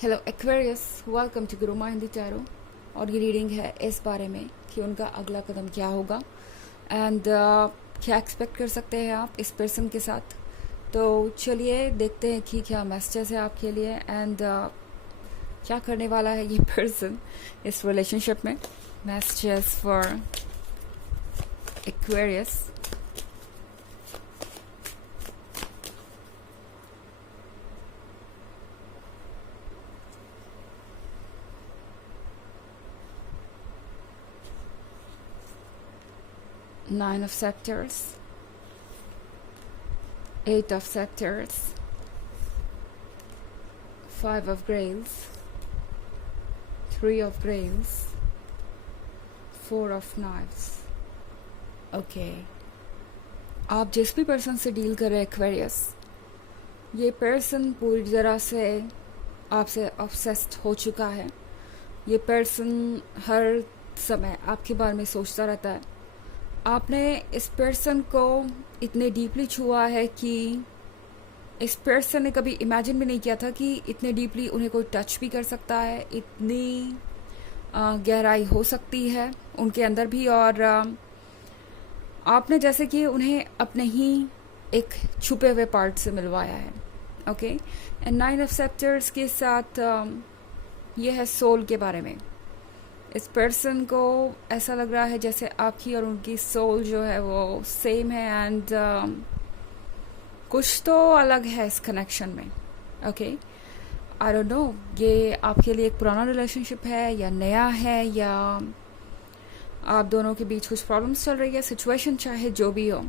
Hello Aquarius, welcome to Guru माहिंदी tarot. और ये reading है इस बारे में कि उनका अगला कदम क्या होगा एंड क्या एक्सपेक्ट कर सकते हैं आप इस पर्सन के साथ। तो चलिए देखते हैं कि क्या मैसेजेस है आपके लिए एंड क्या करने वाला है ये पर्सन इस रिलेशनशिप में। Messages for Aquarius. Nine of Scepters, Eight of Scepters, Five of Grails, Three of Grails, Four of Knives. Okay. आप जिस भी पर्सन से डील कर रहे हैं एक्वेरियस, ये पर्सन पूरी तरह से आपसे ऑब्सेस्ड हो चुका है। ये पर्सन हर समय आपके बारे में सोचता रहता है। आपने इस पर्सन को इतने डीपली छुआ है कि इस पर्सन ने कभी इमेजिन भी नहीं किया था कि इतने डीपली उन्हें कोई टच भी कर सकता है, इतनी गहराई हो सकती है उनके अंदर भी। और आपने जैसे कि उन्हें अपने ही एक छुपे हुए पार्ट से मिलवाया है। ओके। एंड नाइन ऑफ सेप्टर्स के साथ ये है सोल के बारे में। इस पर्सन को ऐसा लग रहा है जैसे आपकी और उनकी सोल जो है वो सेम है एंड कुछ तो अलग है इस कनेक्शन में। ओके, आई डोंट नो ये आपके लिए एक पुराना रिलेशनशिप है या नया है, या आप दोनों के बीच कुछ प्रॉब्लम्स चल रही है, सिचुएशन चाहे जो भी हो।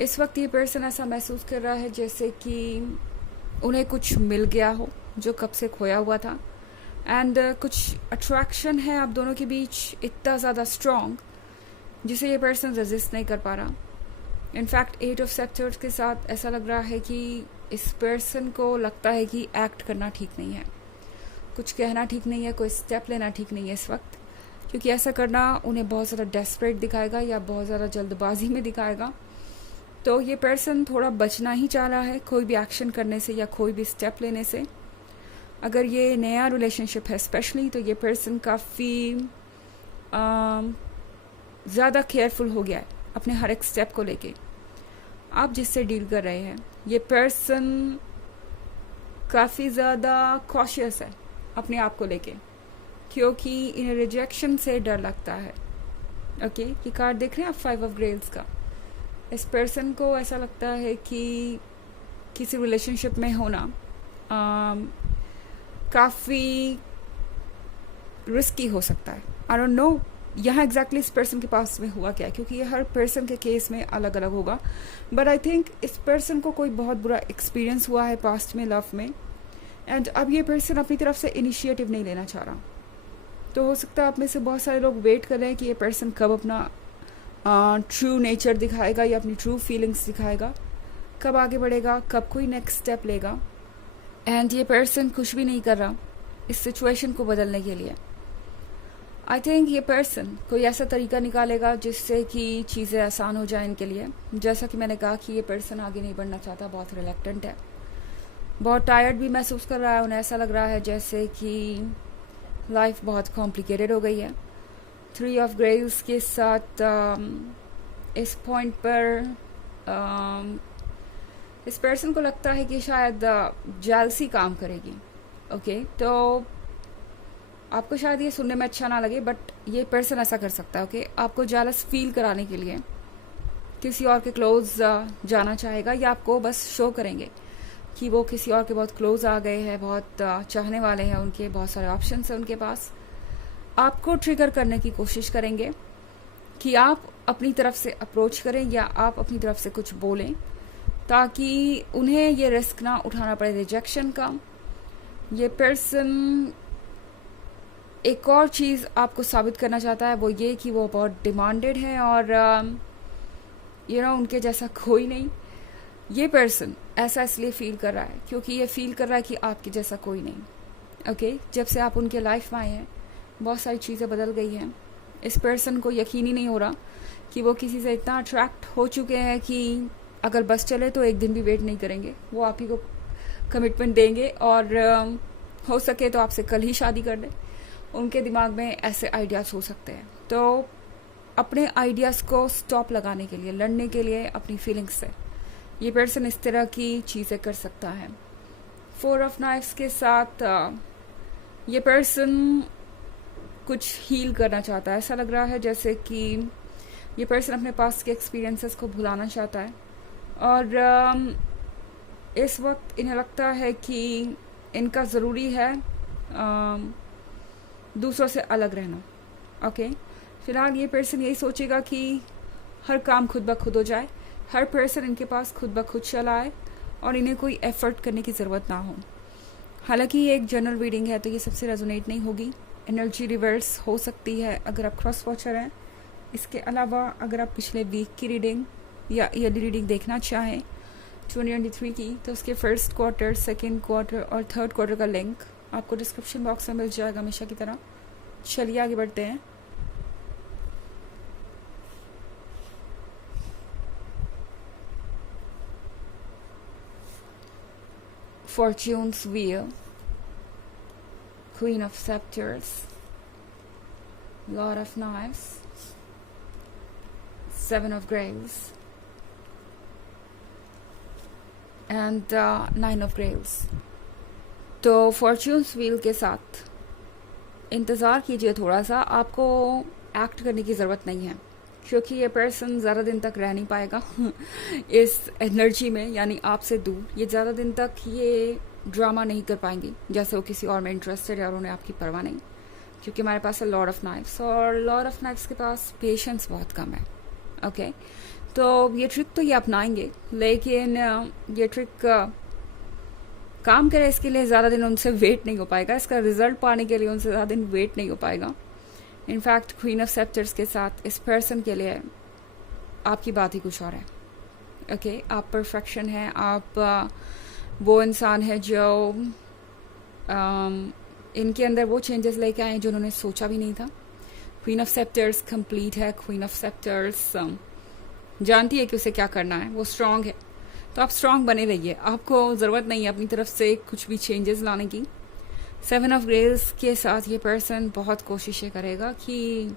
इस वक्त ये पर्सन ऐसा महसूस कर रहा है जैसे कि उन्हें कुछ मिल गया हो जो कब से खोया हुआ था एंड कुछ अट्रैक्शन है आप दोनों के बीच इतना ज़्यादा स्ट्रॉन्ग जिसे ये पर्सन रेजिस्ट नहीं कर पा रहा। इनफैक्ट एट ऑफ सेप्टर्स के साथ ऐसा लग रहा है कि इस पर्सन को लगता है कि एक्ट करना ठीक नहीं है, कुछ कहना ठीक नहीं है, कोई स्टेप लेना ठीक नहीं है इस वक्त, क्योंकि ऐसा करना उन्हें बहुत ज़्यादा डेस्परेट दिखाएगा या बहुत ज़्यादा जल्दबाजी में दिखाएगा। तो ये पर्सन थोड़ा बचना ही चाह रहा है कोई भी एक्शन करने से या कोई भी स्टेप लेने से। अगर ये नया रिलेशनशिप है स्पेशली, तो ये पर्सन काफ़ी ज़्यादा केयरफुल हो गया है अपने हर एक स्टेप को लेके। आप जिससे डील कर रहे हैं ये पर्सन काफ़ी ज़्यादा कॉशियस है अपने आप को लेके, क्योंकि इन्हें रिजेक्शन से डर लगता है। ओके, ये कार्ड देख रहे हैं आप, फाइव ऑफ ग्रेल्स का। इस पर्सन को ऐसा लगता है कि किसी रिलेशनशिप में होना काफ़ी रिस्की हो सकता है। आई डोंट नो यहाँ एग्जैक्टली इस पर्सन के पास में हुआ क्या है, क्योंकि ये हर पर्सन के केस में अलग अलग होगा। बट आई थिंक इस पर्सन को कोई बहुत बुरा एक्सपीरियंस हुआ है पास्ट में लव में, एंड अब ये पर्सन अपनी तरफ से इनिशिएटिव नहीं लेना चाह रहा। तो हो सकता है आप में से बहुत सारे लोग वेट कर रहे हैं कि ये पर्सन कब अपना ट्रू नेचर दिखाएगा या अपनी ट्रू फीलिंग्स दिखाएगा, कब आगे बढ़ेगा, कब कोई नेक्स्ट स्टेप लेगा। एंड ये पर्सन कुछ भी नहीं कर रहा इस सिचुएशन को बदलने के लिए। आई थिंक ये पर्सन कोई ऐसा तरीका निकालेगा जिससे कि चीज़ें आसान हो जाए इनके लिए। जैसा कि मैंने कहा कि ये पर्सन आगे नहीं बढ़ना चाहता, बहुत रिलेक्टेंट है, बहुत टायर्ड भी महसूस कर रहा है। उन्हें ऐसा लग रहा है जैसे कि लाइफ बहुत कॉम्प्लिकेटेड हो गई है। थ्री ऑफ ग्रेव्स के साथ इस पॉइंट पर इस पर्सन को लगता है कि शायद जेलसी काम करेगी। ओके, तो आपको शायद ये सुनने में अच्छा ना लगे, बट ये पर्सन ऐसा कर सकता है। ओके, आपको जेलस फील कराने के लिए किसी और के क्लोज जाना चाहेगा, या आपको बस शो करेंगे कि वो किसी और के बहुत क्लोज आ गए हैं, बहुत चाहने वाले हैं, उनके बहुत सारे ऑप्शन हैं उनके पास। आपको ट्रिगर करने की कोशिश करेंगे कि आप अपनी तरफ से अप्रोच करें या आप अपनी तरफ से कुछ बोलें, ताकि उन्हें ये रिस्क ना उठाना पड़े रिजेक्शन का। ये पर्सन एक और चीज़ आपको साबित करना चाहता है, वो ये कि वो बहुत डिमांडेड है और उनके जैसा कोई नहीं। ये पर्सन ऐसा इसलिए फील कर रहा है क्योंकि ये फील कर रहा है कि आपके जैसा कोई नहीं। ओके, जब से आप उनके लाइफ में आए हैं बहुत सारी चीज़ें बदल गई हैं। इस पर्सन को यकीन ही नहीं हो रहा कि वो किसी से इतना अट्रैक्ट हो चुके हैं कि अगर बस चले तो एक दिन भी वेट नहीं करेंगे, वो आप ही को कमिटमेंट देंगे और हो सके तो आपसे कल ही शादी कर ले। उनके दिमाग में ऐसे आइडियाज़ हो सकते हैं। तो अपने आइडियाज़ को स्टॉप लगाने के लिए, लड़ने के लिए अपनी फीलिंग्स से, ये पर्सन इस तरह की चीज़ें कर सकता है। 4 ऑफ नाइफ्स के साथ ये पर्सन कुछ हील करना चाहता है। ऐसा लग रहा है जैसे कि ये पर्सन अपने पास के एक्सपीरियंसेस को भुलाना चाहता है और इस वक्त इन्हें लगता है कि इनका ज़रूरी है दूसरों से अलग रहना। ओके, फिलहाल ये पर्सन यही सोचेगा कि हर काम खुद ब खुद हो जाए, हर पर्सन इनके पास खुद ब खुद चला आए और इन्हें कोई एफर्ट करने की ज़रूरत ना हो। हालांकि ये एक जनरल रीडिंग है तो ये सबसे रेजोनेट नहीं होगी। एनर्जी रिवर्स हो सकती है अगर आप क्रॉस वॉचर हैं। इसके अलावा अगर आप पिछले वीक की रीडिंग या ईयरली रीडिंग देखना चाहें 2023 की, तो उसके फर्स्ट क्वार्टर, सेकेंड क्वार्टर और थर्ड क्वार्टर का लिंक आपको डिस्क्रिप्शन बॉक्स में मिल जाएगा हमेशा की तरह। चलिए आगे बढ़ते हैं। Fortune's Wheel, Queen of Scepters, Lord of Knives, 7 of Grails and 9 of Grails। तो Fortune's Wheel के साथ इंतज़ार कीजिए थोड़ा सा, आपको एक्ट करने की ज़रूरत नहीं है क्योंकि ये पर्सन ज़्यादा दिन तक रह नहीं पाएगा इस एनर्जी में, यानी आपसे दूर। ये ज़्यादा दिन तक ये ड्रामा नहीं कर पाएंगी जैसे वो किसी और में इंटरेस्टेड है और उन्हें आपकी परवाह नहीं, क्योंकि हमारे पास है लॉर्ड ऑफ नाइफ्स और लॉर्ड ऑफ नाइफ्स के पास पेशेंस बहुत कम है। ओके, तो ये ट्रिक तो ये अपनाएंगे, लेकिन ये ट्रिक काम करे इसके लिए ज़्यादा दिन उनसे वेट नहीं हो पाएगा। इसका रिजल्ट पाने के लिए उनसे ज़्यादा दिन वेट नहीं हो पाएगा। इनफैक्ट क्वीन ऑफ सेप्टर्स के साथ इस पर्सन के लिए आपकी बात ही कुछ और है। ओके, आप परफेक्शन है, आप वो इंसान है जो इनके अंदर वो चेंजेस लेके आए जो उन्होंने सोचा भी नहीं था। क्वीन ऑफ सेप्टर्स कंप्लीट है। क्वीन ऑफ सेप्टर्स जानती है कि उसे क्या करना है, वो स्ट्रांग है, तो आप स्ट्रांग बने रहिए। आपको ज़रूरत नहीं है अपनी तरफ से कुछ भी चेंजेस लाने की। 7 ऑफ ग्रेल्स के साथ ये पर्सन बहुत कोशिशें करेगा कि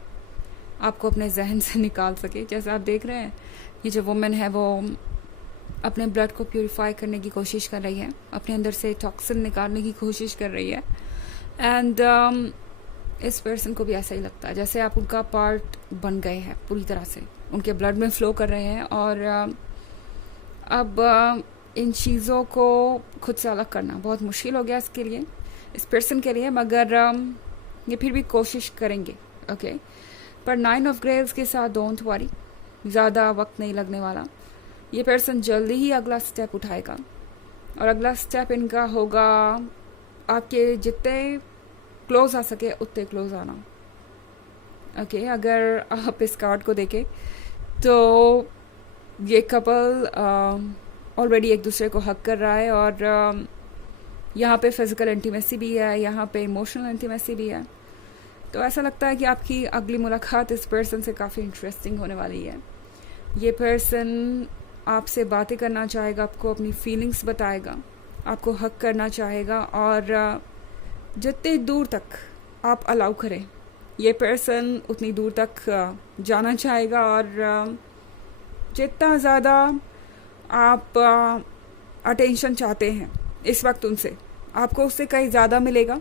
आपको अपने जहन से निकाल सके। जैसे आप देख रहे हैं ये जो वुमेन है वो अपने ब्लड को प्यूरिफाई करने की कोशिश कर रही है, अपने अंदर से टॉक्सिन निकालने की कोशिश कर रही है। एंड इस पर्सन को भी ऐसा ही लगता है जैसे आप उनका पार्ट बन गए हैं, पूरी तरह से उनके ब्लड में फ्लो कर रहे हैं। और अब इन चीज़ों को खुद से अलग करना बहुत मुश्किल हो गया इसके लिए, इस पर्सन के लिए, मगर ये फिर भी कोशिश करेंगे। ओके, पर 9 ऑफ ग्रेव्स के साथ डोंट वरी, ज़्यादा वक्त नहीं लगने वाला। ये पर्सन जल्दी ही अगला स्टेप उठाएगा और अगला स्टेप इनका होगा आपके जितने क्लोज आ सके उतने क्लोज आना। ओके, अगर आप इस कार्ड को देखें तो ये कपल ऑलरेडी एक दूसरे को हक कर रहा है और यहाँ पे फिजिकल इंटीमेसी भी है, यहाँ पे इमोशनल इंटीमेसी भी है। तो ऐसा लगता है कि आपकी अगली मुलाकात इस पर्सन से काफ़ी इंटरेस्टिंग होने वाली है। ये पर्सन आपसे बातें करना चाहेगा, आपको अपनी फीलिंग्स बताएगा, आपको हक करना चाहेगा और जितने दूर तक आप अलाउ करें ये पर्सन उतनी दूर तक जाना चाहेगा। और जितना ज़्यादा आप अटेंशन चाहते हैं इस वक्त उनसे, आपको उससे कहीं ज़्यादा मिलेगा।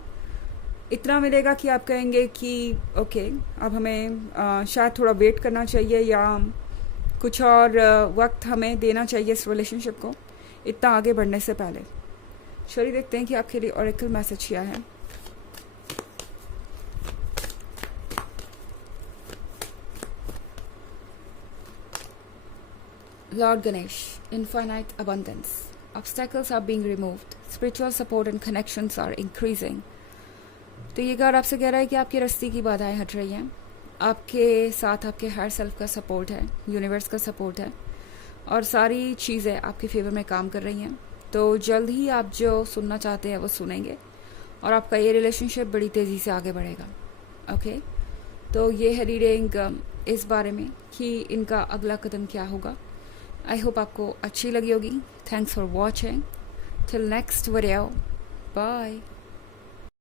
इतना मिलेगा कि आप कहेंगे कि ओके, अब हमें शायद थोड़ा वेट करना चाहिए या कुछ और वक्त हमें देना चाहिए इस रिलेशनशिप को इतना आगे बढ़ने से पहले। चलिए देखते हैं कि आपके लिए ऑरेकल मैसेज क्या है। Lord Ganesh, infinite abundance. Obstacles are being removed. Spiritual support and connections are increasing. तो ये कार्ड आपसे कह रहा है कि आपकी रास्ते की बाधाएं हट रही हैं, आपके साथ आपके हायर सेल्फ का सपोर्ट है, यूनिवर्स का सपोर्ट है और सारी चीज़ें आपके फेवर में काम कर रही हैं। तो जल्द ही आप जो सुनना चाहते हैं वो सुनेंगे और आपका ये रिलेशनशिप बड़ी तेज़ी से आगे बढ़ेगा। ओके, तो ये है रीडिंग इस बारे में कि इनका अगला कदम क्या होगा। आई होप आपको अच्छी लगी होगी। Thanks for watching. Till next video, bye.